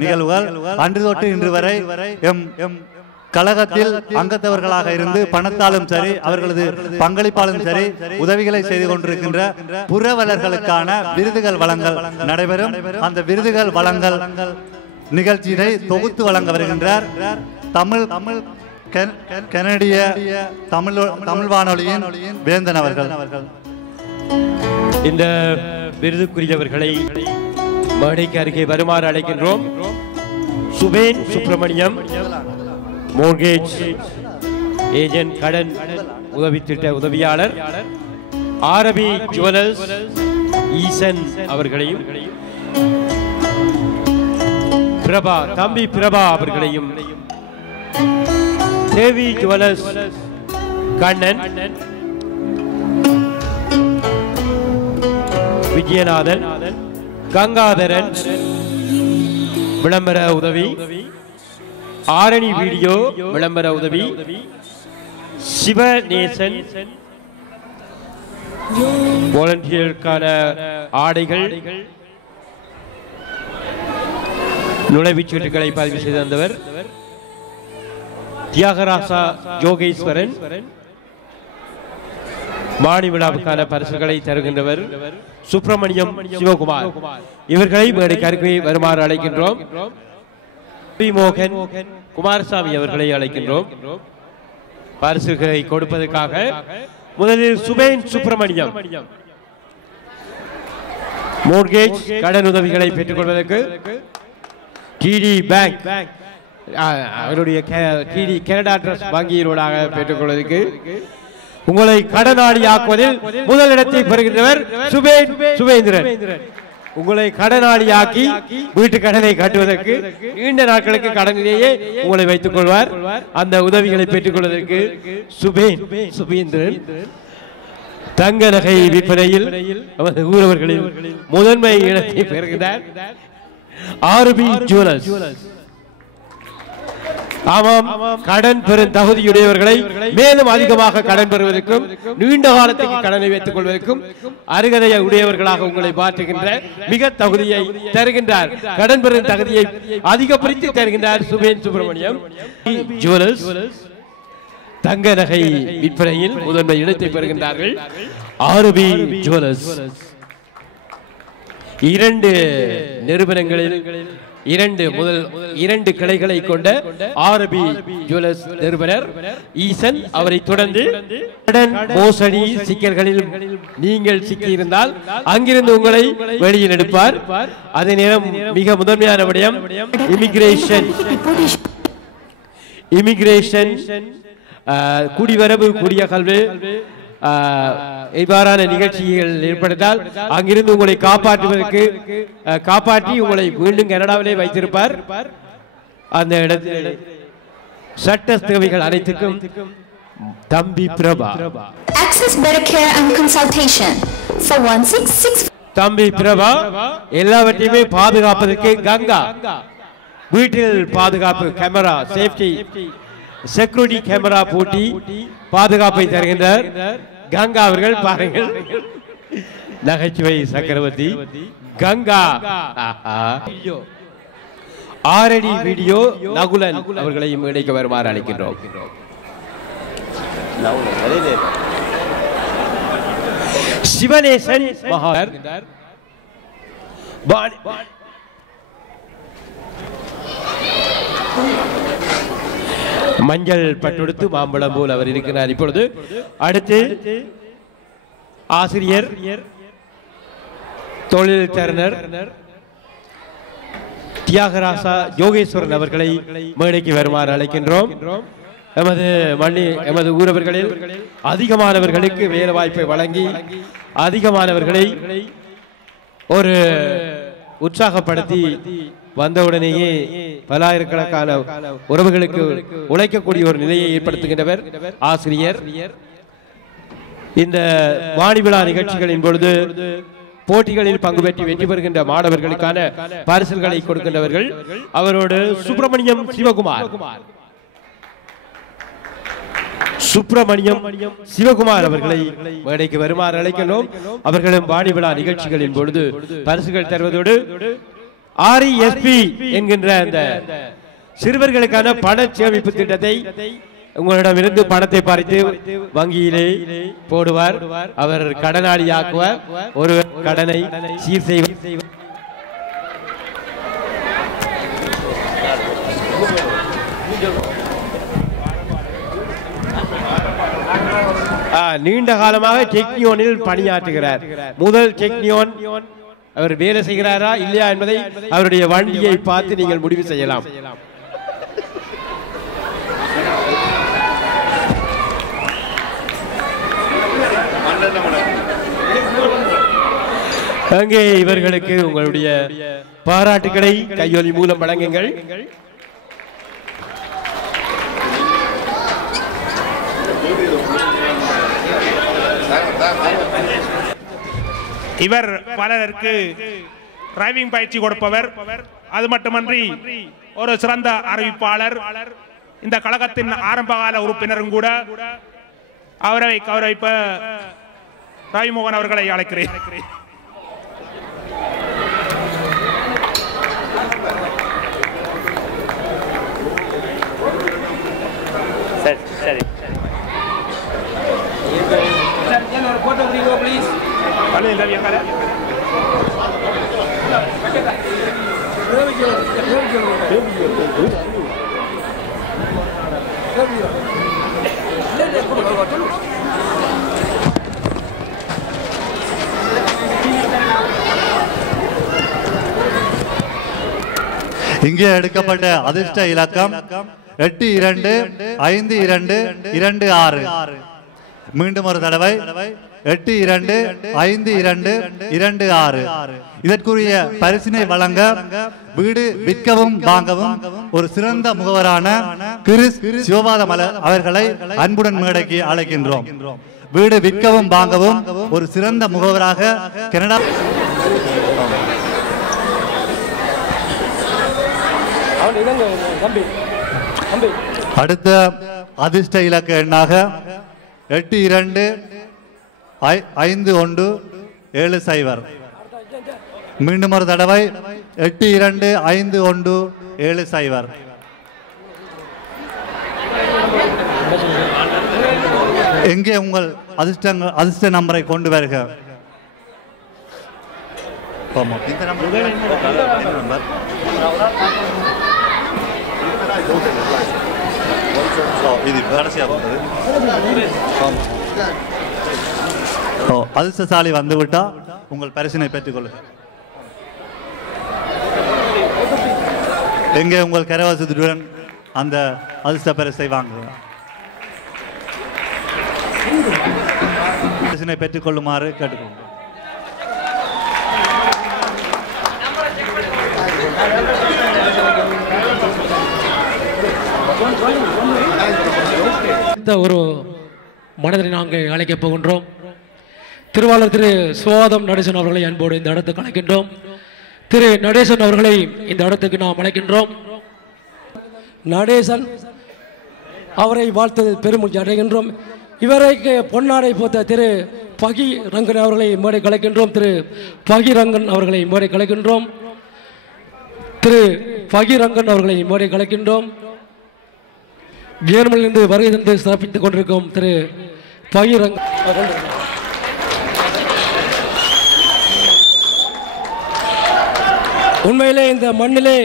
நிகழ்வுகள் அன்று தொட்டு இன்று வரை எம் கழகத்தில் அங்கத்தவர்களாக இருந்து பணத்தாலும் சரி அவர்களது பங்களிப்பாலும் சரி உதவிகளை செய்து கொண்டிருக்கின்ற புரவலர்களுக்கான விருதுகள் வழங்கல் நடைபெறும். அந்த விருதுகள் வழங்கல் நிகழ்ச்சியினை தொகுத்து வழங்க வருகின்றார் கனடிய தமிழ் வானொலியின் வேந்தன் அவர்கள். இந்த விருதுக்குரியவர்களை மேடைக்கு அருகே வருமாறு அழைக்கின்றோம். சுபேன் சுப்பிரமணியம், மோர்கேஜ் ஏஜென்ட் கடன் உதவி திட்ட உதவியாளர், ஆரபி ஜுவல்லர்ஸ் ஈசன் அவர்களையும், பிரபா தம்பி பிரபா அவர்களையும், தேவி ஜுவல்லர்ஸ் கண்ணன், விஜயநாதன், கங்காதரன் விளம்பர உதவி, ஆரணி வீடியோ விளம்பர உதவி, சிவநேசன் வாலண்டியருக்கான ஆடைகள், நுழைவுச்சீட்டுகளை பதிவு செய்து தந்தவர், தியாகராசா யோகேஸ்வரன் மாணி விழாவுக்கான பரிசுகளை தருகின்றவர் சுப்பிரமணியம் சிவகுமார். இவர்களை மேடைக்கு அருகே வருமாறு அழைக்கின்றோம். பி மோகன் குமாரசாமி அவர்களை அழைக்கின்றோம் பரிசுகளை கொடுப்பதற்காக. முதலில் சுபேன் சுப்பிரமணியம் மோர்கேஜ் கடன் உதவிகளை பெற்றுக் கொள்வதற்கு டிடி பேங்க் அவருடைய டிடி கனடா ட்ரஸ்ட் வங்கியினூடாக பெற்றுக் கொள்வதற்கு உங்களை கடனாளி ஆக்குவதில் முதலிடத்தை பெறுகின்றவர் சுபேந்திரன். உங்களை கடனாளியாக்கி வீட்டு கடனை கட்டுவதற்கு நீண்ட நாட்களுக்கு கடனிலேயே உங்களை வைத்துக் கொள்வார். அந்த உதவிகளை பெற்றுக் கொள்வதற்கு சுபேந்திரன் தங்க நகை விற்பனையில் ஊரவர்களில் முதன்மை இடத்தை பெறுகிறார். RP Jewellers. ஆமாம், கடன் பெறும் தகுதியுடையவர்களை மேலும் அதிகமாக கடன் பெறுவதற்கும் நீண்ட காலத்துக்கு கடனை வைத்துக் கொள்வதற்கும் அருகதையை உடையவர்களாக உங்களை மாற்றுகின்ற மிக தகுதியை தருகின்றார். கடன் பெறும் தகுதியை அதிகப்படுத்தி தருகின்றார் சுபேன் சுப்பிரமணியம். ஜுவல்லர்ஸ் தங்க நகை விற்பனையில் முதன்மை இடத்தை பெறுகின்றார்கள். ஆர்பி ஜுவல்லர்ஸ் இரண்டு நிறுவனங்களில் இரண்டு கிளைகளை கொண்ட ஆர்பி ஜுவல்லர்ஸ் நிறுவனர் ஈசன். அவரை தொடர்ந்து கடன் மோசடி சிக்கல்களில் நீங்கள் சிக்கியிருந்தால் அங்கிருந்து உங்களை வெளியில் எடுப்பார். அதே நேரம் மிக முதன்மையான விடயம் இமிகிரேஷன் குடிவரவு குடியகல்வு இவ்வாறான நிகழ்ச்சிகள் ஏற்படுத்தால் அங்கிருந்து உங்களை காப்பாற்றி உங்களை மீண்டும் கனடாவிலே வைத்திருப்பார். அந்த இடத்தில் சட்ட தேவைகள் அனைத்துக்கும் தம்பி Prabha. Access better care and consultation for 166. தம்பி பிரபா எல்லாவற்றையுமே பாதுகாப்பதற்கு கங்கா வீட்டில் பாதுகாப்பு கேமரா சேஃப்டி செக்யூரிட்டி கேமரா போட்டி பாதுகாப்பை தருகின்றார். கங்கா அவர்கள் பாருங்கள், நகைச்சுவை சக்கரவர்த்தி கங்கா. ஆரணி வீடியோ நகுலன் அவர்களையும் இணைக்க வருமாறு அழைக்கின்றோம். சிவநேசன் மகார் மஞ்சள் பட்டொடுத்து மாம்பழம் போல் அவர் இருக்கிறார். இப்பொழுது அடுத்து ஆசிரியர் தொழில் தரனர் தியாகராசா யோகேஸ்வரன் அவர்களை மேடைக்கு வருமாறு அழைக்கின்றோம். எமது ஊரவர்களில் அதிகமானவர்களுக்கு வேலை வாய்ப்பை வழங்கி அதிகமானவர்களை ஒரு உற்சாகப்படுத்தி வந்தவுடனேயே பல்லாயிரக்கணக்கான உறவுகளுக்கு உழைக்கக்கூடிய ஒரு நிலையை ஏற்படுத்துகின்றவர் ஆசிரியர். இந்த வாணி விழா நிகழ்ச்சிகளின் பொழுது போட்டிகளில் பங்கு பெற்று வெற்றி பெறுகின்ற மாணவர்களுக்கான பரிசுகளை கொடுக்கின்றவர்கள் அவரோடு சுப்பிரமணியம் சிவகுமார் அவர்களை மேடைக்கு வருமாறு அழைக்கின்றோம். அவர்களும் வாணி விழா நிகழ்ச்சிகளின் பொழுது பரிசுகள் தருவதோடு RESP என்கின்ற அந்த சிறுவர்களுக்கான பண சேமிப்பு திட்டத்தை உங்களிடமிருந்து பணத்தை பறித்து வங்கியிலே போடுவார். அவர் கடனாளியாக்குவார். ஒரு கடனை சீர் செய்வார். நீண்ட காலமாக டெக்னியோனில் பணியாற்றுகிறார். முதல் டெக்னியோன் அவர் வேலை செய்கிறாரா இல்லையா என்பதை அவருடைய வண்டியை பார்த்து நீங்கள் முடிவு செய்யலாம். அங்கே இவர்களுக்கு உங்களுடைய பாராட்டுக்களை கையொலி மூலம் வழங்குங்கள். இவர் பலருக்கு டிரைவிங் பயிற்சி கொடுப்பவர். அது மட்டுமன்றி ஒரு சிறந்த அறிவிப்பாளர். இந்த கழகத்தின் ஆரம்பகால உறுப்பினரும் கூட. அவரை கௌரவிப்ப ரவிமோகன் அவர்களை அழைக்கிறேன். சரி இங்கே எடுக்கப்பட்ட அதிர்ஷ்ட இலக்கம் 825226. மீண்டும் ஒரு தடவை 825226. இதற்குரிய பரிசினை வழங்க வீடு விற்கவும் வாங்கவும் ஒரு சிறந்த முகவரான கிறிஸ் சிவபாதமல அவர்களை அன்புடன் மேடைக்கு அழைக்கின்றோம். வீடு விற்கவும் வாங்கவும் ஒரு சிறந்த முகவராக கனடா அடுத்த அதிர்ஷ்ட இலக்க எண்ணாக 825170. மீண்டும் ஒரு தடவை 825170. எங்கே உங்கள் அதிர்ஷ்ட நம்பரை கொண்டு வருக. இந்த நம்பர் அதிர்ஷ்டசாலி வந்துவிட்டா உங்கள் பரிசினை பெற்றுக்கொள்ளுங்க. எங்கே உங்கள் கரவசத்துடன் அந்த அதிர்ஷ்ட பரிசை வாங்குங்க. பரிசினை பெற்றுக்கொள்ளுமாறு கேட்டுக்கொள்ளுங்க. ஒரு மனிதரை நாங்கள் அழைக்கப் போகின்றோம். திருவாளர் திரு சுவாதம் நடேசன் அவர்களை அன்போடு இந்த இடத்துக்கு அழைக்கின்றோம். திரு நடேசன் அவர்களை இந்த இடத்துக்கு நாம் அழைக்கின்றோம். நடேசன் அவரை வாழ்த்ததில் பெருமூச்சு அடைகின்றோம். இவரைக்கு பொன்னாடை போத்த திரு பகி ரங்கன் அவர்களை மேடை கலைக்கின்றோம். திரு பகிரங்கன் அவர்களை மேடை கலைக்கின்றோம். திரு பகிரங்கன் அவர்களை மேடை கலைக்கின்றோம். ஜேர்மனிலிருந்து வருகை தந்து சிறப்பித்துக் கொண்டிருக்கும் திரு பகிரங் உண்மையிலே இந்த மண்ணிலே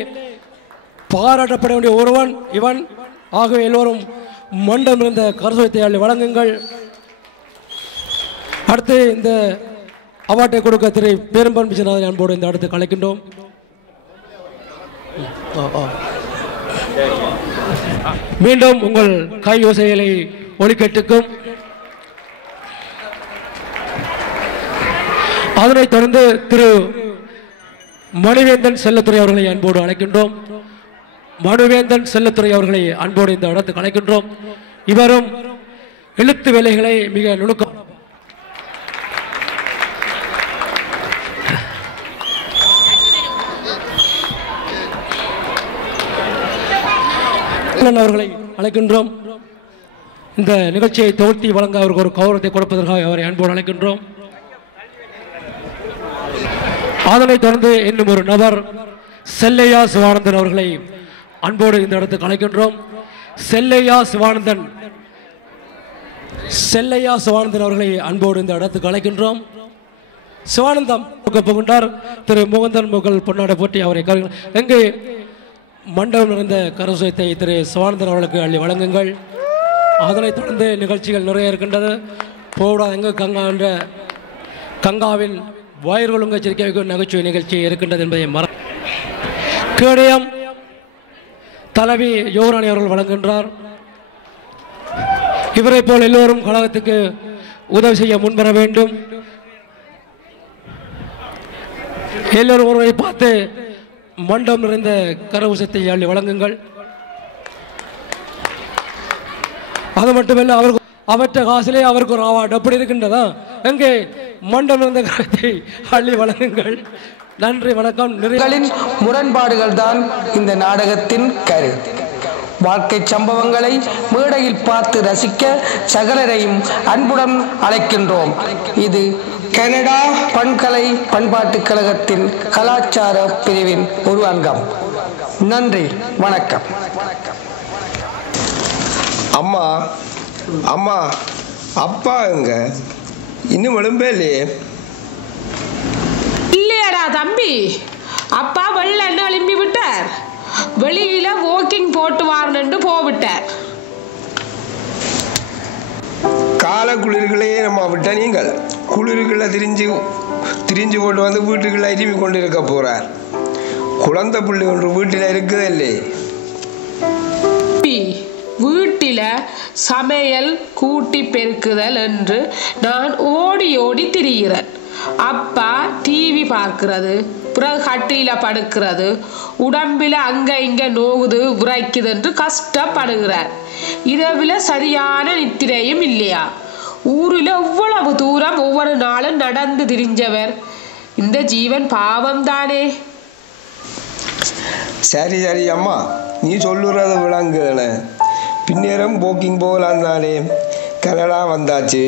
பாராட்டப்பட வேண்டிய ஒருவன் இவன். ஆகவே எல்லோரும் மண்டம் இருந்த கரசோத்தை அள்ளி வழங்குங்கள். அடுத்து இந்த அவார்டை கொடுக்க திரு பேரும்பன் விஜயநாதன் அன்போடு இந்த அடுத்து கலைக்கின்றோம். மீண்டும் உங்கள் கை யோசைகளை ஒலிக்கட்டுக்கும். அதனைத் தொடர்ந்து திரு மணிவேந்தன் செல்லத்துறை அவர்களை அன்போடு அழைக்கின்றோம். மனுவேந்தன் செல்லத்துறை அவர்களை அன்போடு இந்த இடத்துக்கு அழைக்கின்றோம். இவரும் எழுத்து வேலைகளை மிக நுணுக்கம் அவர்களை அழைக்கின்றோம். இந்த நிகழ்ச்சியை தொகுத்தி வழங்க அவருக்கு ஒரு கௌரவத்தை கொடுப்பதற்காக அவரை அன்போடு அழைக்கின்றோம். அதனைத் தொடர்ந்து இன்னும் ஒரு நபர் செல்லையா சிவானந்தன் அவர்களை அன்போடு இந்த இடத்துக்கு அழைக்கின்றோம். செல்லையா சிவானந்தன் அவர்களை அன்போடு இந்த இடத்துக்கு அழைக்கின்றோம். சிவானந்தம் போகின்றார் திரு முகந்தன் முகல் பொன்னாடை போட்டி அவரை எங்கே மண்டபம் நிறைந்த கரசத்தை திரு சிவானந்தன் அவர்களுக்கு அள்ளி வழங்குங்கள். அதனைத் தொடர்ந்து நிகழ்ச்சிகள் நிறைய இருக்கின்றது. போடா எங்கு கங்கா என்ற கங்காவின் வயிறு ஒழுங்கு எச்சரிக்கை நகைச்சுவை நிகழ்ச்சி இருக்கின்றது என்பதை கேடயம் தலைவி யோகராணி அவர்கள் வழங்குகின்றார். இவரை போல் எல்லோரும் கழகத்துக்கு உதவி செய்ய முன்வர வேண்டும். எல்லோரும் ஒருவரை பார்த்து மண்டம் நிறைந்த கரவசத்தை அள்ளி வழங்குங்கள். அது மட்டுமல்ல அவற்றை காசிலே அவருக்கு ஒரு அவார்டு அப்படி இருக்கின்றதா? எங்கே மண்டம் நிறைந்த கரத்தை அள்ளி வழங்குங்கள். நன்றி, வணக்கம். முரண்பாடுகள் தான் இந்த நாடகத்தின் கரு. வாழ்க்கை சம்பவங்களை மேடையில் பார்த்து ரசிக்க சகலரையும் அன்புடன் அழைக்கின்றோம். இது கனடா பண்கலை பண்பாட்டுக் கழகத்தின் கலாச்சார பிரிவின் ஒரு அங்கம். நன்றி, வணக்கம். அம்மா அம்மா அப்பா எங்க இன்னும் எழும்பே இல்லையே? இல்லையடா தம்பி, அப்பா வெள்ள எழும்பி விட்டார். வெளியில வாக்கிங் போட்டு வாரன்னு போவிட்டார். கால குளிர்களே நம்ம விட்ட நீங்கள் குளிர்களை திரிஞ்சு போட்டு வந்து வீட்டுக்குள்ள இருமி கொண்டு இருக்க போறார். குழந்தை பிள்ளை ஒன்று வீட்டில் இருக்குதே இல்லை? வீட்டில சமையல் கூட்டி பெருக்குதல் என்று நான் ஓடி ஓடி திரிகிறேன். அப்பா டிவி பார்க்கிறது, பிறகு கட்டில படுக்கிறது, உடம்பில அங்க இங்க நோகுது உரைக்குது என்று கஷ்டப்படுகிறார். இரவுல சரியான நித்திரையும் இல்லையா? ஊரில் எவ்வளவு தூரம் ஒவ்வொரு நாளும் நடந்து திரிஞ்சவர். இந்த ஜீவன் பாவம் தானே. சரி சரி அம்மா, நீ சொல்லுறது விளங்குன. பின்னேரம் போக்கிங் போகலாம் தானே. கனடா வந்தாச்சு.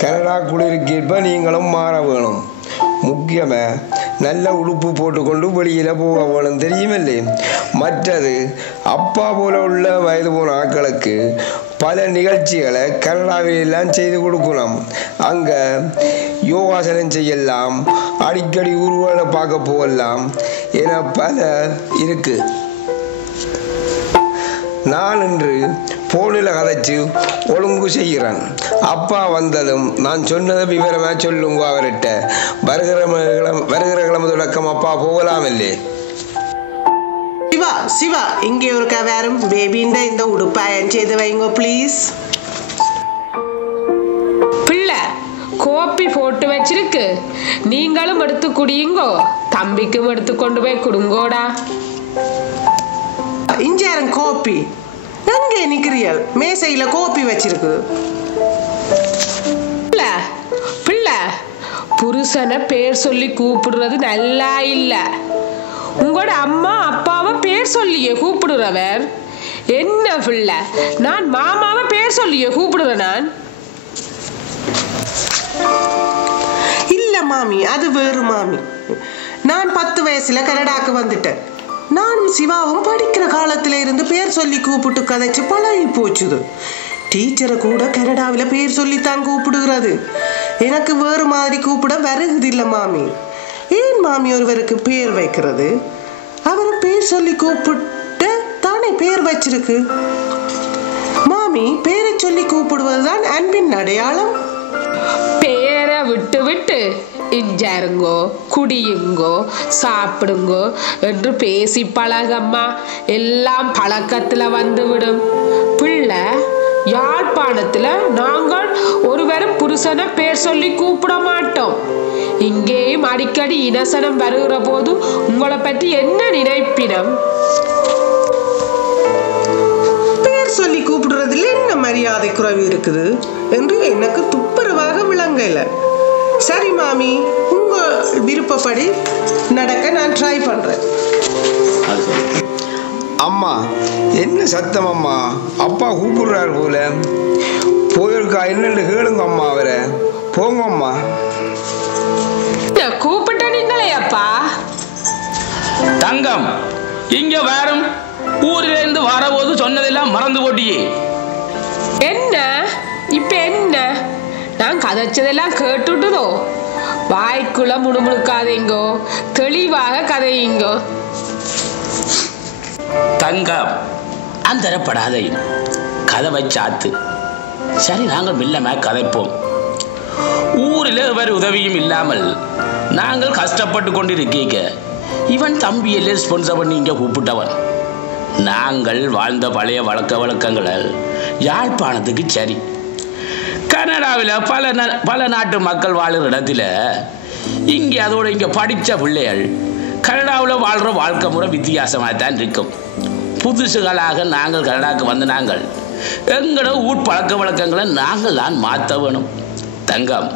கனடா குளிருக்கேற்ப நீங்களும் மாற வேணும். முக்கியமாக நல்ல உடுப்பு போட்டுக்கொண்டு வெளியில் போக வேணும், தெரியுமில்லை? மற்றது அப்பா போல உள்ள வயது போன ஆட்களுக்கு பல நிகழ்ச்சிகளை கனடாவிலெல்லாம் செய்து கொடுக்கணும். அங்கே யோகாசனம் செய்யலாம், அடிக்கடி ஊர்வலை பார்க்க போகலாம் என பல இருக்கு. நான் இன்று போனில் கதைச்சு ஒழுங்கு செய்கிறேன். அப்பா வந்ததும் நான் சொன்னதை விவரமாக சொல்லுங்க அவர்கிட்ட. வருகிற கிழமை தொடக்கம் அப்பா போகலாம் இல்லே? சிவா சிவா இங்கே ஒரு வேறும் பேபின்ற இந்த உடுப்பை அயன் செய்து வைங்க ப்ளீஸ். பிள்ளை கோப்பி போட்டு வச்சிருக்கு, நீங்களும் எடுத்து குடியுங்கோ, தம்பிக்கும் எடுத்து கொண்டு போய் குடுங்கோடா. இஞ்சாரன் கோப்பி எங்கே நிக்கிறீர்கள்? மேசையில கோப்பி வச்சிருக்கு. பிள்ளை புருஷனை பேர் சொல்லி கூப்பிடுறது நல்லா இல்ல. உங்களோட அம்மா அப்பாவை பேர் சொல்லியே கூப்பிடுறவர் என்ன பிள்ளை? நான் மாமாவை பேர் சொல்லியே கூப்பிடுறேன். நான் இல்ல மாமி, அது வேறு மாமி. நான் 10 வயசுல கனடாக்கு வந்துட்டேன். நானும் சிவாவும் படிக்கிற காலத்துல இருந்து பேர் சொல்லி கூப்பிட்டு கதைச்சு பழகி போச்சுது. டீச்சரை கூட கனடாவில் பேர் சொல்லித்தான் கூப்பிடுகிறது. எனக்கு வேறு மாதிரி கூப்பிட வருகுது இல்லை மாமி. ஏன் மாமி ஒருவருக்கு பேர் வைக்கிறது? அவரை பேர் சொல்லி கூப்பிட்டு தானே பேர் வச்சிருக்கு. மாமி பேரை சொல்லி கூப்பிடுவதுதான் அன்பின் அடையாளம். பேரை விட்டு விட்டு இஞ்சாருங்கோ, குடியுங்கோ, சாப்பிடுங்கோ என்று பேசி பழகம்மா. எல்லாம் பழக்கத்துல வந்துவிடும். பிள்ளை யாழ்ப்பாணத்துல நாங்கள் ஒருவரும் புருஷனை பேர் சொல்லி கூப்பிட மாட்டோம். இங்கேயும் அடிக்கடி இனசனம் வருகிற போது உங்களை பற்றி என்ன நினைப்பினம்? பேர் சொல்லி கூப்பிடுறதுல என்ன மரியாதை குறைவு இருக்குது என்று எனக்கு துப்புரவாக விளங்கல. சரி மாமி, உங்க விருப்பப்படி நடக்க நான் ட்ரை பண்றேன். அம்மா என்ன சத்தம் அம்மா? அப்பா கூப்பிடுறாரு போல. போயிருக்கா என்னன்னு கேளுங்க அம்மா. அவரை போங்க அம்மா. கூப்பிட்ட நீங்களே அப்பா. தங்கம் இங்க வரும் ஊரிலிருந்து வரபோது சொன்னதெல்லாம் மறந்து போட்டியே. என்ன இப்ப என்ன? நான் கதைச்சதெல்லாம் கேட்டுட்டுதோ. வாய்க்குள்ள முணுமுணுக்காதீங்கோ, தெளிவாக கதையுங்கோ. தங்கம் அந்தரப்படாதையும் கதவை சாத்து. சரி, நாங்கள் மெல்லமே கதைப்போம். ஊரில் வேறு உதவியும் இல்லாமல் நாங்கள் கஷ்டப்பட்டு கொண்டிருக்கீங்க. இவன் தம்பியிலே ஸ்பான்சர் பண்ணி இங்கே கூப்பிட்டவன். நாங்கள் வாழ்ந்த பழைய வழக்கங்கள் யாழ்ப்பாணத்துக்கு சரி. கனடாவில் பல நாட்டு மக்கள் வாழ்கிற இடத்துல இங்கே அதோட இங்கே படித்த பிள்ளைகள் கனடாவில் வாழ்கிற வாழ்க்கை முறை வித்தியாசமாக தான் இருக்கும். புதுசுகளாக நாங்கள் கனடாவுக்கு வந்த நாங்கள் எங்களோட பழக்க வழக்கங்களை நாங்கள் தான் மாற்ற வேணும். தங்கம்,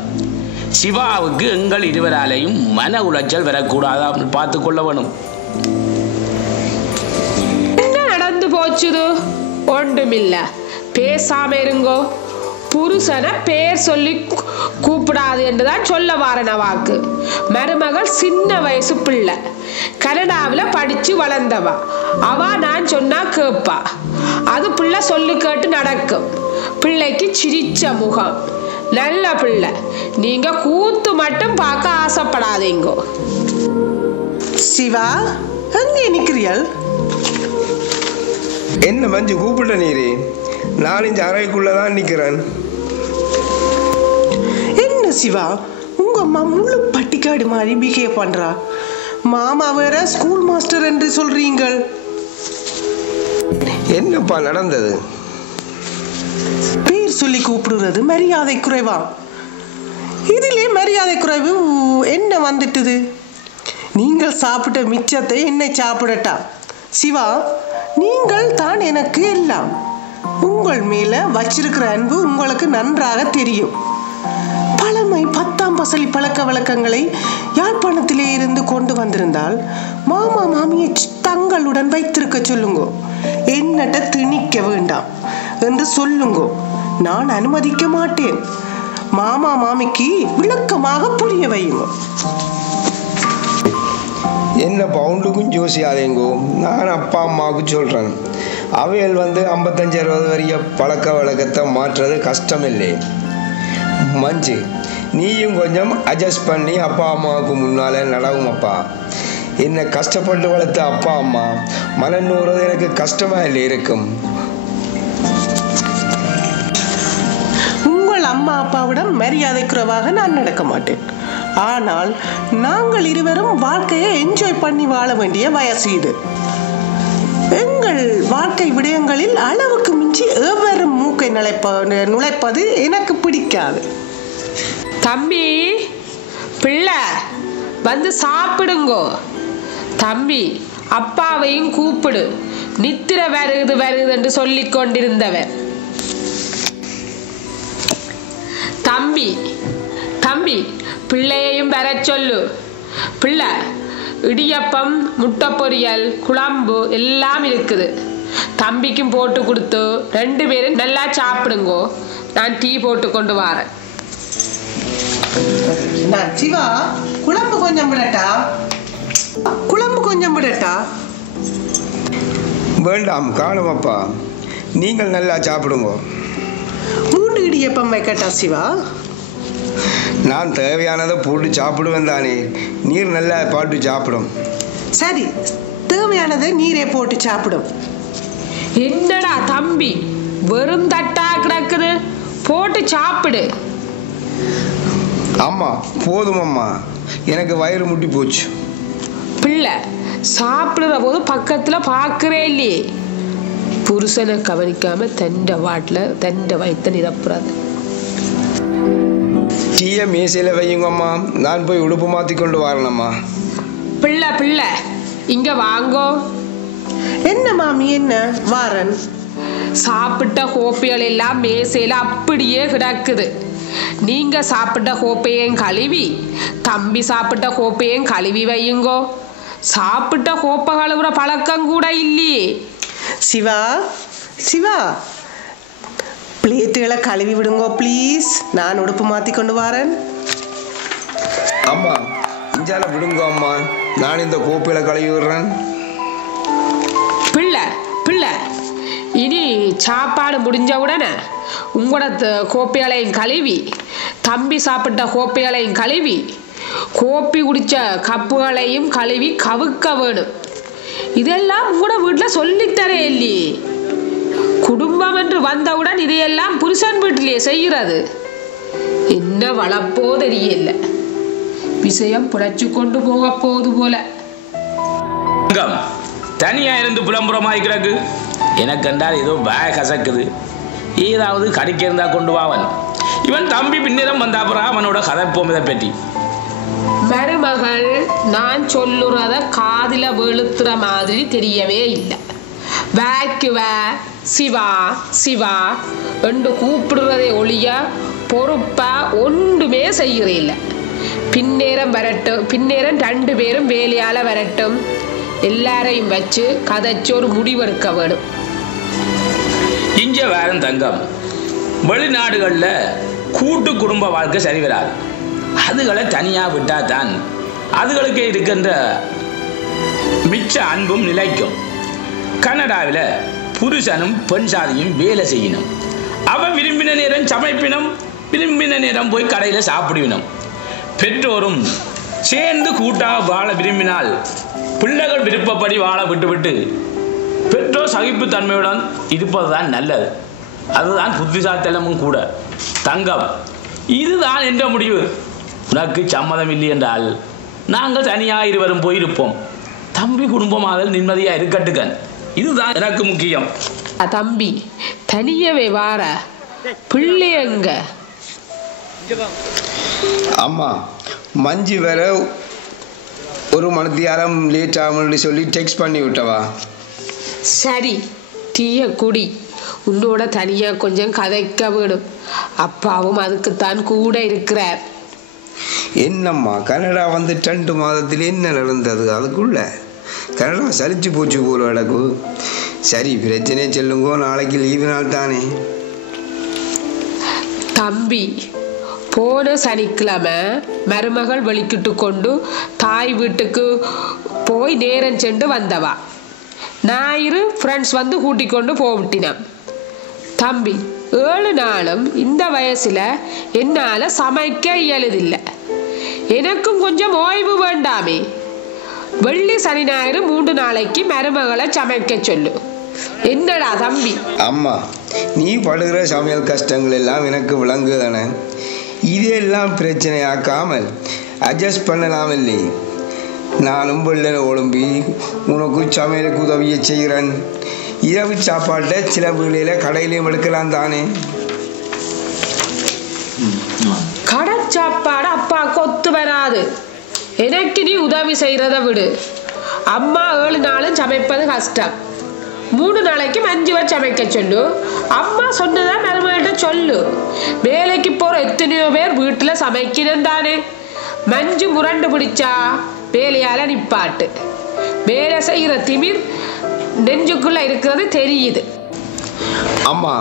சிவாவுக்கு எங்கள் இருவராலையும் மன உளைச்சல் வரக்கூடாது பார்த்து கொள்ள வேணும். என்ன நடந்து போச்சுது? ஒன்றுமில்ல, பேசாம இருங்கோ. புருஷனை பேர் சொல்லி கூப்பிடாது என்றுதான் சொல்ல வாரன வாக்கு. மருமகள் சின்ன வயசு பிள்ளை, கனடாவில் படிச்சு வளர்ந்தவா. அவ நான் சொன்னா கேப்பா. அது பிள்ளை சொல்லு கேட்டு நடக்கும். பிள்ளைக்கு சிரிச்ச முகம், நல்ல பிள்ளை. நீங்க கூத்து மட்டும் பார்க்க ஆசைப்படாதீங்கோ. சிவா, அங்கே நிக்கிறியல்? என்ன மஞ்சு கூப்பிட்ட நீரு? நான் இந்த அறைக்குள்ளதான் நிக்கிறேன். என்ன சிவா, உங்க அம்மா முழு பட்டிக்காடு மாதிரி பிஹேவ் பண்றா. மாமா வேற ஸ்கூல் மாஸ்டர் என்று சொல்றீங்கள். என்னப்பா நடந்தது? பேர் சொல்லி கூப்பிடுறது மரியாதை குறைவா? இதிலே மரியாதை குறைவு என்ன வந்துட்டுது? நீங்கள் சாப்பிட்ட மிச்சத்தை என்னை சாப்பிடட்டா? சிவா, நீங்கள் தான் எனக்கு எல்லாம். உங்கள் மேல வச்சிருக்கிற அன்பு உங்களுக்கு நன்றாக தெரியும். பழமை 10ஆம் பசலி பழக்க வழக்கங்களை யாழ்ப்பாணத்திலே இருந்து கொண்டு வந்திருந்தால் மாமா மாமியை தங்களுடன் வைத்திருக்க சொல்லுங்கோ. என்னட்ட திணிக்க வேண்டாம் என்று சொல்லுங்கோ. நான் அனுமதிக்க மாட்டேன். மாமா மாமிக்கு விளக்கமாக புரிய வையுங்க. என்ன பவுண்டுக்கும் ஜோசியாதேங்கோ. நான் அப்பா அம்மாவுக்கு சொல்கிறேன். அவைகள் 55-60 வரைய பழக்க வழக்கத்தை மாற்றுறது கஷ்டம் இல்லை. மஞ்சு, நீயும் கொஞ்சம் அட்ஜஸ்ட் பண்ணி அப்பா அம்மாவுக்கு முன்னால் நடவும். அப்பா, என்னை கஷ்டப்பட்டு வளர்த்த அப்பா அம்மா மனநூறது எனக்கு கஷ்டமாக இல்லை இருக்கும். உங்கள் அம்மா அப்பாவிடம் மரியாதை குறைவாக நான் நடக்க மாட்டேன். ஆனால் நாங்கள் இருவரும் வாழ்க்கையை என்ஜாய் பண்ணி வாழ வேண்டிய வயசு இது. எங்கள் வாழ்க்கை விடயங்களில் அளவுக்கு மிஞ்சி எவரும் மூக்கை நுழைப்பது எனக்கு பிடிக்காது. தம்பி, பிள்ளை வந்து சாப்பிடுங்கோ. தம்பி, அப்பாவையும் கூப்பிடு. நித்திர வருது என்று சொல்லிக் கொண்டிருந்தவர். தம்பி தம்பி பிள்ளையையும் வர சொல்லு. பிள்ளை, இடியப்பம், முட்டை பொரியல், குழம்பு எல்லாம் இருக்குது. தம்பிக்கும் போட்டு கொடுத்து 2 பேரும் நல்லா சாப்பிடுங்கோ. நான் டீ போட்டு கொண்டு வரேன். சிவா, குழம்பு கொஞ்சம் விடட்டா? குழம்பு கொஞ்சம் விடட்டா? வேண்டாம், காணும் அப்பா. நீங்கள் நல்லா சாப்பிடுங்க. 3 இடியப்பம் வைக்கட்டா சிவா? நான் தேவையானதை போட்டு சாப்பிடுவேன் தானே. நீர் நல்லா பாட்டு சாப்பிடும். சரி, தேவையானதை நீரே போட்டு சாப்பிடும். என்னடா தம்பி, வெறும் தட்டா கிடக்குது, போட்டு சாப்பிடு. அம்மா, போதும் அம்மா, எனக்கு வயிறு முட்டி போச்சு. பிள்ளை, சாப்பிடுற போது பக்கத்துல பாக்குறே இல்லையே. புருஷனை கவனிக்காம தண்ட வாட்டில் தண்ட வயிற்ற நிரப்புறாது. டீயை மேசையில வையுங்கம்மா, நான் போய் உடுப்பு மாத்தி கொண்டு வரணும்மா. பிள்ளை பிள்ளை, இங்க வாங்கோ. என்ன மாமி, என்ன வாரன்? சாப்பிட்ட கோப்பைகள் எல்லாம் மேசையில அப்படியே கிடக்குது. நீங்க சாப்பிட்ட கோப்பையும் கழுவி, தம்பி சாப்பிட்ட கோப்பையும் கழுவி வையுங்கோ. சாப்பிட்ட கோப்பை கழுவுற பழக்கம் கூட இல்லையே. சிவா சிவா, பிளேட்டுகளை கழுவி விடுங்கோ ப்ளீஸ். நான் உடுப்பு மாத்தி கொண்டு வரேன். அம்மா, இஞ்சால விடுங்க அம்மா. நான் இந்த கோப்பையில கழுவி விடுறேன். பிள்ளை பிள்ளை இனி சாப்பாடு முடிஞ்ச உடனே உங்களோட கோப்பைகளையும் கழுவி, தம்பி சாப்பிட்ட கோப்பைகளையும் கழுவி, கோப்பி குடித்த கப்புகளையும் கழுவி கவுக்க வேணும். இதெல்லாம் உங்களோட வீட்டில் சொல்லித்தரே இல்லையே. குடும்பம் என்று வந்தவுடன் இதையெல்லாம் புருஷன் வீட்டிலேயே செய்கிறது. என்ன வளப்போ தெரியல. விஷயம் புடைச்சு கொண்டு போக போகுது போல. தனியா இருந்து புலம்புறமாய் கிடக்கு. எனக்கு என்றால் ஏதோ வேக கசக்குது. ஏதாவது கடிக்க இருந்தா கொண்டு வாவன். இவன் தம்பி பின்னிடம் வந்தாப்புறம் அவனோட கதைப்போம் இதை பற்றி. மருமகள் நான் சொல்லுறத காதில வெளுத்துற மாதிரி தெரியவே இல்லை. வேக்குவ சிவா சிவா என்று கூப்பிடுறதே ஒழிய பொறுப்பா ஒன்றுமே செய்யறதில்ல. பின்னேரம் வரட்டும், பின்னேரம் 2 பேரும் வேலையால வரட்டும், எல்லாரையும் வச்சு கதைச்சு ஒரு முடிவெடுக்க வேணும். இங்க வேறும் தங்கம், வெளிநாடுகளில் கூட்டு குடும்ப வாழ்க்கை சரி வராது. அதுகளை தனியாக விட்டா தான் அதுகளுக்கு இருக்கின்ற மிச்ச அன்பும் நிலைக்கும். கனடாவில் புருஷனும் பெண் சாதியும் வேலை செய்யணும். அவன் விரும்பின நேரம் சமைப்பினும், விரும்பின நேரம் போய் கடையில் சாப்பிடுவினும். பெற்றோரும் சேர்ந்து கூட்டாக வாழ விரும்பினால் பிள்ளைகள் விருப்பப்படி வாழ விட்டுவிட்டு பெற்றோர் சகிப்புத்தன்மையுடன் இருப்பது தான் நல்லது. அதுதான் புத்திசாலித்தனமும் கூட. தங்கம், இதுதான் என்ற முடிவு. உனக்கு சம்மதம் இல்லை என்றால் நாங்கள் தனியாக இருவரும் போயிருப்போம். தம்பி குடும்பமாதல் நிம்மதியாக இருக்கட்டுக்கன். இதுதான் எனக்கு முக்கியம். தம்பி தனியவே வார பிள்ளைங்க. அம்மா, மஞ்சு வேற ஒரு மணித்தியாரம் லேட் ஆகும்னு சொல்லி டெக்ஸ்ட் பண்ணி விட்டவா. சரி, டீய குடி. உன்னோட தனியா கொஞ்சம் கதைக்க வேணும். அப்பாவும் அதுக்குத்தான் கூட இருக்கிறார். என்னம்மா, கனடா வந்து 2 மாதத்தில் என்ன நடந்தது? அதுக்குள்ள கனடா சலிச்சு போச்சு போல எனக்கு. சரி, பிரச்சனை சொல்லுங்கோ, நாளைக்கு லீவு நாள் தானே. தம்பி, போன சனிக்கிழமை மருமகள் வெளிக்கிட்டு கொண்டு தாய் வீட்டுக்கு போய் நேரம் சென்று வந்தவா. ஞாயிறு ஃப்ரெண்ட்ஸ் வந்து கூட்டி கொண்டு போவிட்டினான். தம்பி, 7 நாளும் இந்த வயசுல என்னால சமைக்க இயலுதில்லை. எனக்கும் கொஞ்சம் ஓய்வு வேண்டாமே. வெள்ளி சனி ஞாயிறு 3 நாளைக்கு மருமகளை சமைக்க சொல்லு. என்னடா தம்பி? அம்மா, நீ படுகிற சமையல் கஷ்டங்கள் எல்லாம் எனக்கு விளங்குதானே. இதெல்லாம் பிரச்சனையாக்காமல் அட்ஜஸ்ட் பண்ணலாம் இல்லை. நானும் வெள்ளை ஒழும்பி உனக்கு சமையலுக்கு உதவியை செய்கிறேன். இரவு சாப்பாட்டை சில வீடுகளில் கடையிலையும் எடுக்கலாம் தானே. கடை சாப்பாடு அப்பா கொத்து வராது. எனக்கு நீ உதவி செய்யறத விடு. அம்மா 7 நாளும் சமைப்பது கஷ்டம். 3 நாளைக்கு மஞ்சுவை சமைக்க சொல்லு. அம்மா சொன்னதா மருமகிட்ட சொல்லு. வேலைக்கு போற எத்தனையோ பேர் வீட்டுல சமைக்கணும் தானே. மஞ்சு முரண்டு பிடிச்சா வேலையால நிப்பாட்டு. வேலை செய்யற திமிர் நெஞ்சுக்குள்ள இருக்கிறது தெரியுது. அம்மா,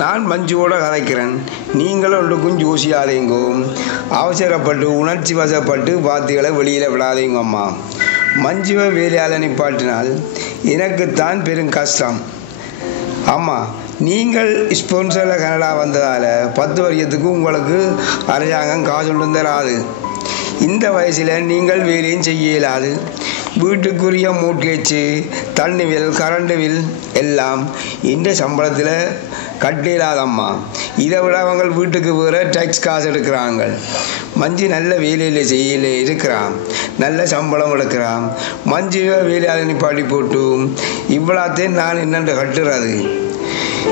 நான் மஞ்சுவோட கதைக்கிறேன். நீங்களும் ஒன்றுக்கும் ஜோசியாதீங்கோ. அவசரப்பட்டு உணர்ச்சி வசப்பட்டு வார்த்தைகளை வெளியில் விடாதீங்க அம்மா. மஞ்சுவை வேலையால் நிப்பாட்டினால் எனக்குத்தான் பெரும் கஷ்டம். அம்மா, நீங்கள் ஸ்பான்சரில் கனடா வந்ததால் 10 வருஷத்துக்கு உங்களுக்கு அரசாங்கம் காசு ஒன்றும் தராது. இந்த வயசில் நீங்கள் வேலையும் செய்ய இயலாது. வீட்டுக்குரிய மூட்கேச்சு, தண்ணி வில், கரண்ட் வில் எல்லாம் இந்த சம்பளத்தில் கட்டிடாதம்மா. இதை விட அவங்க வீட்டுக்கு வேறு டேக்ஸ் காசு எடுக்கிறாங்க. மஞ்சு நல்ல வேலையில் செய்யல இருக்கிறான், நல்ல சம்பளம் எடுக்கிறான். மஞ்சு வேலையால் நிப்பாட்டி போட்டு இவ்வளோத்தையும் நான் என்னென்று கட்டுறது.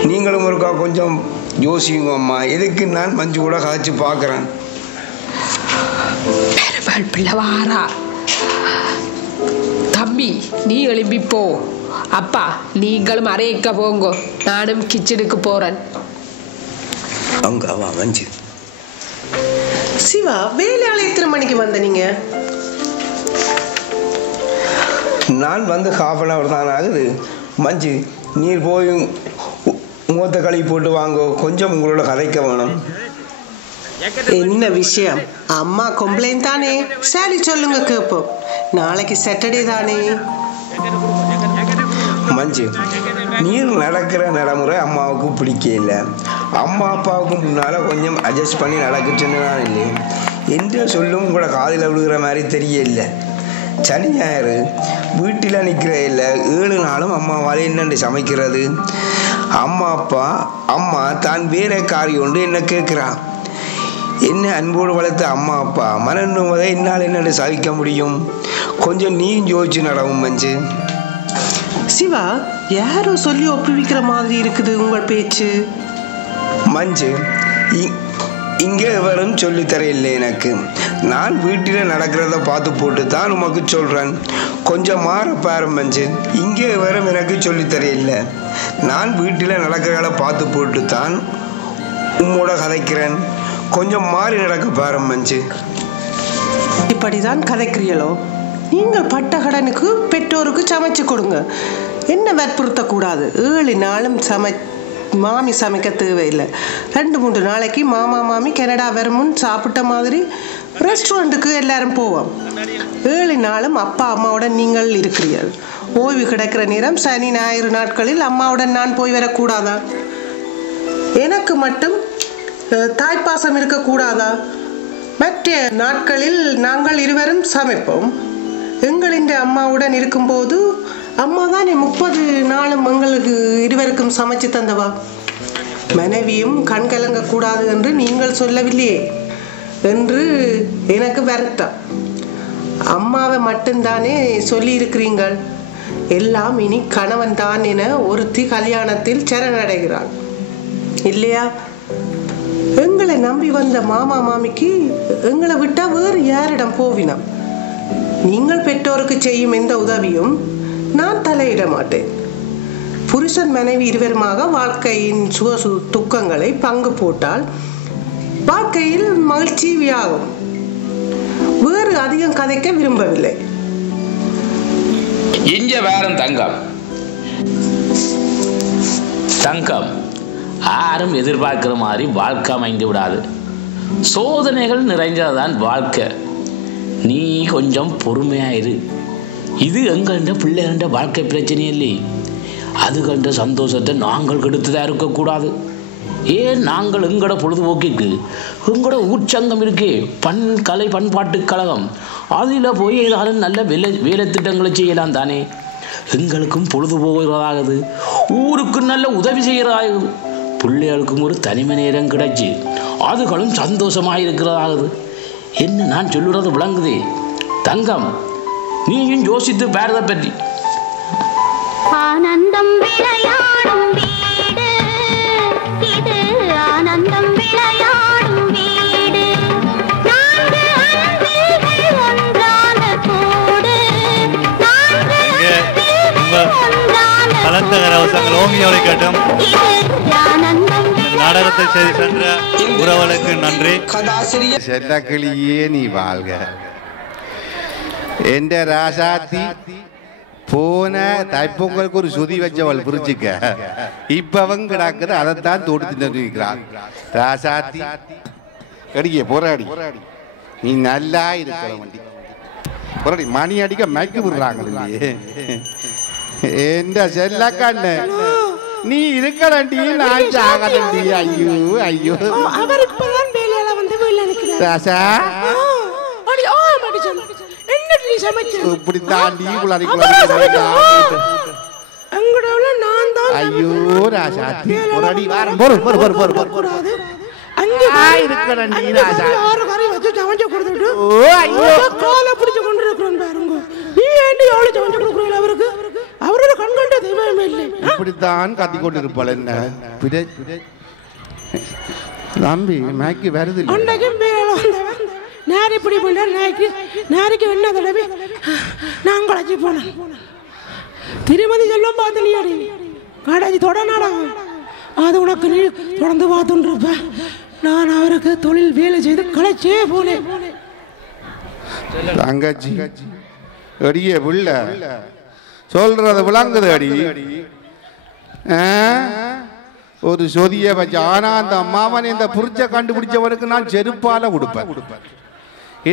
நீங்களும் ஒருக்கா கொஞ்சம் யோசிங்க அம்மா. எதுக்கு நான் மஞ்சு கூட கதைச்சு பார்க்குறேன். பிள்ளவாரா தம்பி, நீ எழும்பி போ. அப்பா, நீங்களும் அறையக்க போங்க. நானும் கிச்சனுக்கு போறேன். அங்க வா மஞ்சு. சிவா, வேலையால எத்தனை மணிக்கு வந்த நீங்க? நான் வந்து 1/2 hour தான் ஆகுது. மஞ்சு, நீர் போய் முகத்தை கழுவி போட்டு வாங்க. கொஞ்சம் உங்களோட கதைக்க வேணும். என்ன விஷயம்? அம்மா கம்ப்ளைண்ட் தானே? சரி சொல்லுங்க கேட்போம். நாளைக்கு சாட்டர்டே தானே. மஞ்சு, நீர் நடக்கிற நடைமுறை அம்மாவுக்கு பிடிக்கல. அம்மா அப்பாவுக்கு முன்னால் கொஞ்சம் அட்ஜஸ்ட் பண்ணி நடக்குச்சுன்னு தான் இல்லை. எந்த சொல்லும் கூட காதில் விழுகிற மாதிரி தெரியல. சனி ஞாயிறு வீட்டில் நிற்கிற இல்லை 7 நாளும் அம்மாவால் என்னென்று சமைக்கிறது. அம்மா தான் வேலைக்காரி ஒன்று என்ன கேட்குறான். என்ன அன்போடு வளர்த்த அம்மா அப்பா மனநுவதை என்னால் என்னென்று சாதிக்க முடியும்? கொஞ்சம் நீ யோசிச்சு நடவும் மஞ்சு. சிவா, யாரோ சொல்லி ஒப்புவிக்கிற மாதிரி இருக்குது உங்கள் பேச்சு. மஞ்சு, இங்கே எவரும் சொல்லித்தர இல்லை எனக்கு. நான் வீட்டில் நடக்கிறத பார்த்து போட்டு தான் உமக்கு சொல்கிறேன். கொஞ்சம் மாற பாரு மஞ்சு. இங்கே எவரும் எனக்கு சொல்லித்தர இல்லை. நான் வீட்டில் நடக்கிறத பார்த்து போட்டு தான் உம்மோட கதைக்கிறேன். கொஞ்சம் மாறி நடக்க பாரு மஞ்சு. இப்படிதான் கதைக்கிறீங்களோ? நீங்கள் பட்ட கடனுக்கு பெற்றோருக்கு சமைச்சு கொடுங்க. என்ன வற்புறுத்தக்கூடாது. 7 நாளும் மாமி சமைக்க தேவையில்லை. 2-3 நாளைக்கு மாமா மாமி கனடா வருமுன் சாப்பிட்ட மாதிரி ரெஸ்டாரண்ட்டுக்கு எல்லாரும் போவோம். 7 நாளும் அப்பா அம்மாவுடன் நீங்கள் இருக்கிறீர்கள். ஓய்வு கிடைக்கிற நேரம் சனி ஞாயிறு நாட்களில் அம்மாவுடன் நான் போய் வரக்கூடாதா? எனக்கு மட்டும் தாய்ப்பாசம் இருக்கக்கூடாதா? மற்ற நாட்களில் நாங்கள் இருவரும் சமைப்போம். எங்களின் அம்மாவுடன் இருக்கும்போது அம்மா தானே 30 நாளும் எங்களுக்கு இருவருக்கும் சமைச்சு தந்தவா. மனைவியும் கண்கலங்க கூடாது என்று நீங்கள் சொல்லவில்லையே என்று எனக்கு வருத்தம். அம்மாவை மட்டும்தானே சொல்லி இருக்கிறீங்கள். எல்லாம் இனி கணவன் தான் என ஒருத்தி கல்யாணத்தில் சரணடைகிறாள் இல்லையா? எங்களை நம்பி வந்த மாமா மாமிக்கு எங்களை விட்டா வேறு யாரிடம் போவினோம்? நீங்கள் பெற்றோருக்கு செய்யும் எந்த உதவியும் நான் தலையிட மாட்டேன். புருஷன் மனைவி இருவருமாக வாழ்க்கையின் சுக துக்கங்களை பங்கு போட்டால் வாழ்க்கையில் மகிழ்ச்சியாகும். வேறு அதிகம் கதைக்க விரும்பவில்லை. இங்க வேறும் தங்கம் யாரும் எதிர்பார்க்கிற மாதிரி வாழ்க்கை அமைந்து விடாது. சோதனைகள் நிறைஞ்சதுதான் வாழ்க்கை. நீ கொஞ்சம் பொறுமையாயிரு. இது எங்கள்ட பிள்ளைகள்ட வாழ்க்கை பிரச்சனை இல்லை. அது கண்ட சந்தோஷத்தை நாங்கள் கெடுத்துதான் இருக்கக்கூடாது. ஏன் நாங்கள் எங்களோட பொழுதுபோக்கிற்கு எங்களோட உற்சங்கம் இருக்கே, கலை பண்பாட்டு கழகம், அதில் போய் ஏதாலும் நல்ல வேலை திட்டங்களை செய்யலாம் தானே. எங்களுக்கும் பொழுதுபோகிறதாகுது, ஊருக்கு நல்ல உதவி செய்கிறதாகுது, பிள்ளைகளுக்கும் ஒரு தனிமை நேரம் கிடைச்சி அதுகளும் சந்தோஷமாக இருக்கிறதாகுது. என்ன நான் சொல்லுறது விளங்குதே தங்கம்? நீயும் யோசித்து பாரத பற்றி. ஆனந்தம் விளையாடும் வீடு இது, ஆனந்தம் விளையாடும் வீடு. நான்கு அன்பில்கள் ஒன்றான கூடு, நான்கு அன்பில்கள் ஒன்றான கலந்தகரவசங்கள் ஓமியோரை கேட்டும் நாடகத்தை செய்து சென்ற உறவுகளுக்கு நன்றி. செல்லக்கிளியே நீ வாழ்க. என்ற ராசாத்தி போன தைப்பொங்கலுக்கு ஒரு சுதி வச்சவள் புரிச்சுக்க. இப்பவன் கிடக்குது அதைத்தான் தொடுத்து இருக்கிறான். ராசாத்தி கடிக்க போராடி நீ நல்லா இருக்கிற வண்டி போராடி மணி அடிக்க மயக்கி விடுறாங்க இல்லையே. என்ற செல்லக்கண்ணு நீ இருக்கலண்டி நான் சாகலண்டி. ஐயோ ஐயோ அவர் இப்பதான் வேலையில வந்து வீட்ல நிக்கிறார். ராசா அடி ஓ மடிச்சன் என்ன நீ சமைச்சு இப்படி தாண்டி குளாரி அங்கடவுல நான் தான். ஐயோ ராசா போராடி வாரம் போற போற போற போற போற அங்க இருக்கலண்டி ராசா யார கறி வச்சு சமைச்சு கொடுத்துட்டு ஓ ஐயோ கால பிடிச்சு கொண்டு இருக்கறோம் பாருங்க. நீ ஏண்டி எவ்வளவு சமைச்சு கொடுக்குறீங்க அவருக்கு? அவரோட கண்கண்ட தெய்வமே இல்லை. இப்படித்தான் கத்தி கொண்டு இருப்பாள். என்ன பிடை தம்பி மேக்கி வருது இல்லை. அன்றைக்கு வேலை வந்தவன் நேரி இப்படி பண்ண நேரிக்கு என்ன தடவை நான் கடைச்சி போனேன். திருமதி செல்வம் பார்த்து நீ அடி கடைச்சி தொட நாடகம் அது உனக்கு நீ தொடர்ந்து பார்த்துட்டு இருப்ப. நான் அவருக்கு தொழில் வேலை செய்து களைச்சே போனேன். தங்கச்சி அடியே புள்ள சொல்றது விளங்குது அடி. ஒரு சொதிய வச்சு ஆனா அந்த அம்மாவன் இந்த புரிச்ச கண்டுபிடிச்சவனுக்கு நான் செருப்பால கொடுப்பேன்.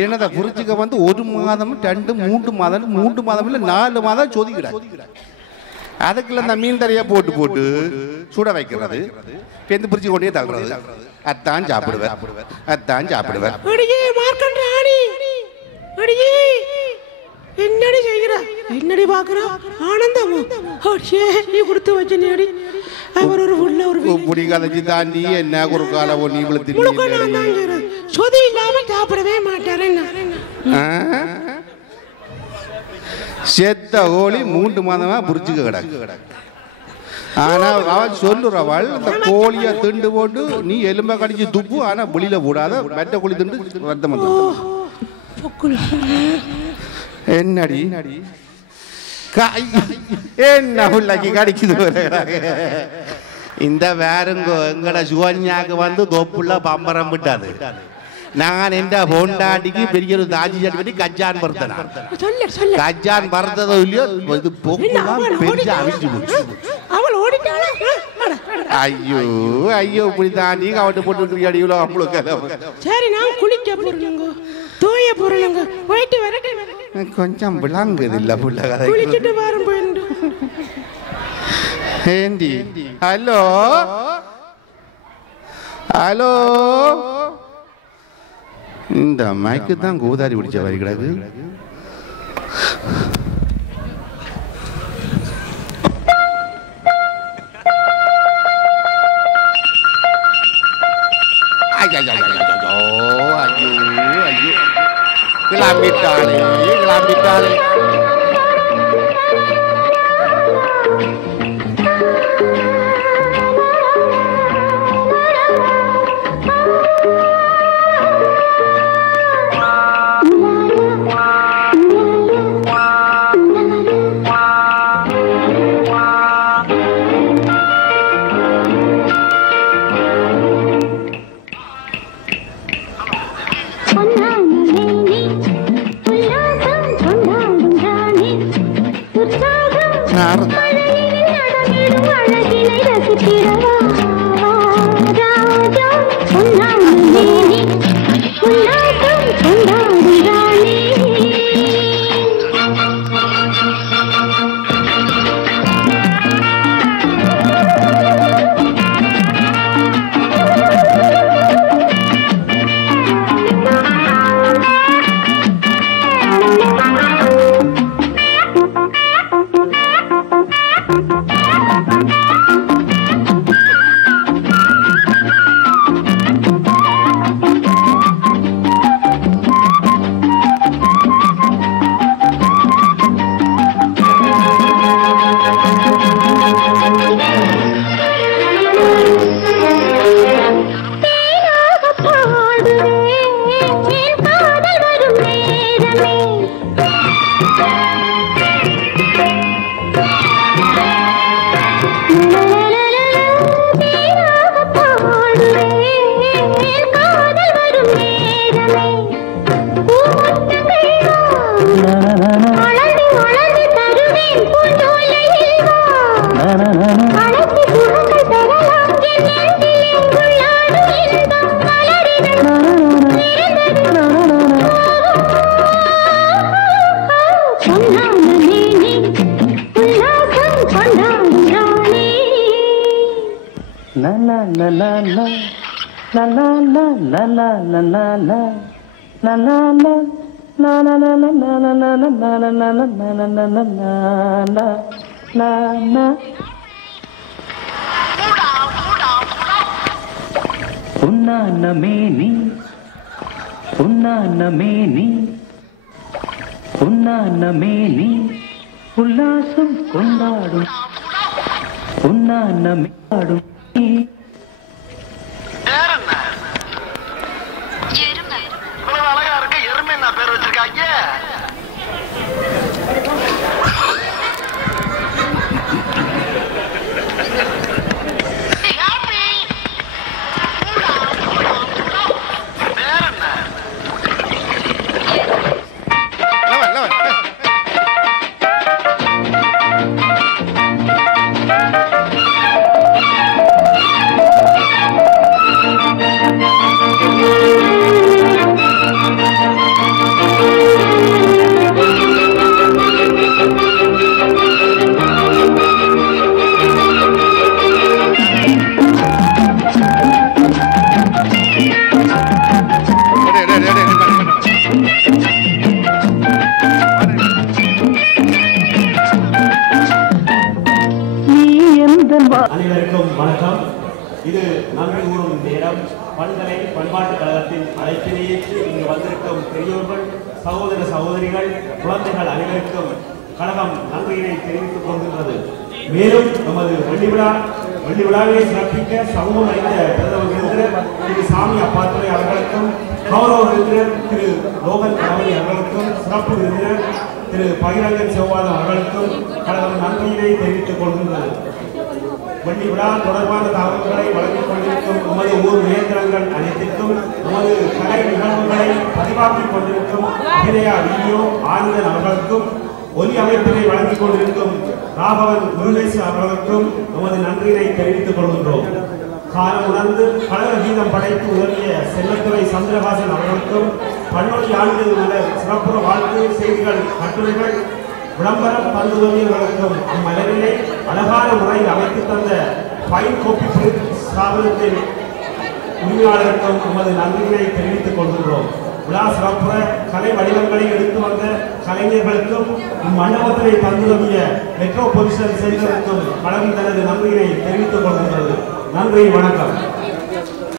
என்னதை புரிச்சுக்க வந்து 1 மாதம் 2 3 மாதம் 3 மாதம் இல்லை 4 மாதம் சொதிக்கிறாங்க. அதுக்குள்ள அந்த மீன் தரையை போட்டு சுட வைக்கிறது, பேருந்து பிரிச்சு கொண்டே தள்ளுறது. அத்தான் சாப்பிடுவேன், அத்தான் சாப்பிடுவேன். என்னடி செய்கிற, என்னடி பாக்குற, ஆனந்தமா நீ கொடுத்து வச்ச நேடி அவர் ஒரு உள்ள ஒரு புடி கதைச்சு தாண்டி என்ன ஒரு காலம் நீ விழுத்து சொதி இல்லாம சாப்பிடவே மாட்டாரு. செத்த கோழி 3 மாதமா புரிச்சுக்க கிடக்கு. ஆனா அவன் சொல்லுறவள் இந்த கோழியை திண்டு போட்டு நீ எலும்ப கடிச்சு துப்பு, ஆனா வெளியில போடாத மெட்ட கோழி திண்டு வருத்தம். என்னடி என்ன உள்ளாக்கி கடிக்குது. இந்த வேறுங்க எங்கட சுவன்யாக்கு வந்து தொப்புள்ள பம்பரம் விட்டாது. நான் எந்த பொண்டாட்டிக்கு பெரிய ஒரு தாஜி சட்டி கஜான் பருத்தனா, கஜான் பருத்ததோ இல்லையோ இது பொக்குலாம் பெரிய அவிச்சு போச்சு. ஐயோ ஐயோ இப்படி தாண்டி கவட்டு போட்டு அடிவுல அவங்களுக்கு. சரி நான் குளிக்க போறேங்க, தூய போறேங்க, போயிட்டு வரேன். கொஞ்சம் விளங்குது இல்ல புள்ள கதை. குளிச்சிட்டு வரும் போயிட்டு. ஏண்டி ஹலோ ஹலோ, இந்த மைக்கு தான் கோதாரி பிடிச்ச வரி கிடக்கு. கிளம்பிட்டாளே கிளம்பிட்டாளே. உல்லாசம் கொண்டாடும் உன்னாடும் அனைவருக்கும் வணக்கம். இது நன்றி கூறும் நேரம். பண்கலை பண்பாட்டுக் கழகத்தின் அழைப்பினை ஏற்று இங்கு வந்திருக்கும் பெரியோர்கள், சகோதர சகோதரிகள், குழந்தைகள் அனைவருக்கும் கழகம் நன்றியினை தெரிவித்துக் கொள்கின்றது. மேலும் நமது வெள்ளி விழாவை சிறப்பிக்க சமூகம் அளித்த பிரதம விருந்தினர் திரு சாமி அப்பாத்துறை அவர்களுக்கும், கௌரவ விருந்தினர் திரு லோகன் கணவரி அவர்களுக்கும், சிறப்பு விருந்தினர் திரு பகிரங்கன் செவ்வாதம் அவர்களுக்கும் கழகம் நன்றியினை தெரிவித்துக் கொள்கின்றது. வெள்ளி விழா தொடர்பான தகவல்களை வழங்கிக் கொண்டிருக்கும் நமது ஊர் இயந்திரங்கள் அனைத்திற்கும், நமது கலை நிகழ்வுகளை பதிவாக்கிக் கொண்டிருக்கும் அபிநயா வீடியோ ஆனந்தன் அவர்களுக்கும், ஒலி அமைப்பினை வழங்கிக் கொண்டிருக்கும் ராகவன் முருகேசு அவர்களுக்கும் நமது நன்றியினை தெரிவித்துக் கொள்கின்றோம். காலம் உணர்ந்து கழக கீதம் படைத்து உதவிய செல்லத்துறை சந்திரகாசன் அவர்களுக்கும், பன்னொழி ஆண்டு மலர் சிறப்புற வாழ்த்து செய்திகள் கட்டுரைகள் விளம்பரம் தந்துதவியவர்களுக்கும், அம்மலரிலே அழகான முறையில் அமைத்து தந்த ஃபைன் கோப்பி ஸ்தாபனத்தின் உரிமையாளருக்கும் நமது நன்றியினை தெரிவித்துக் கொள்கின்றோம். விழா சிறப்புற கலை வடிவங்களை எடுத்து வந்த கலைஞர்களுக்கும், இம்மண்டபத்தினை தந்துதவிய மெட்ரோபொலிட்டன் சென்டருக்கும் கழகம் தனது நன்றியினை தெரிவித்துக் கொள்கின்றது. நன்றி, வணக்கம்.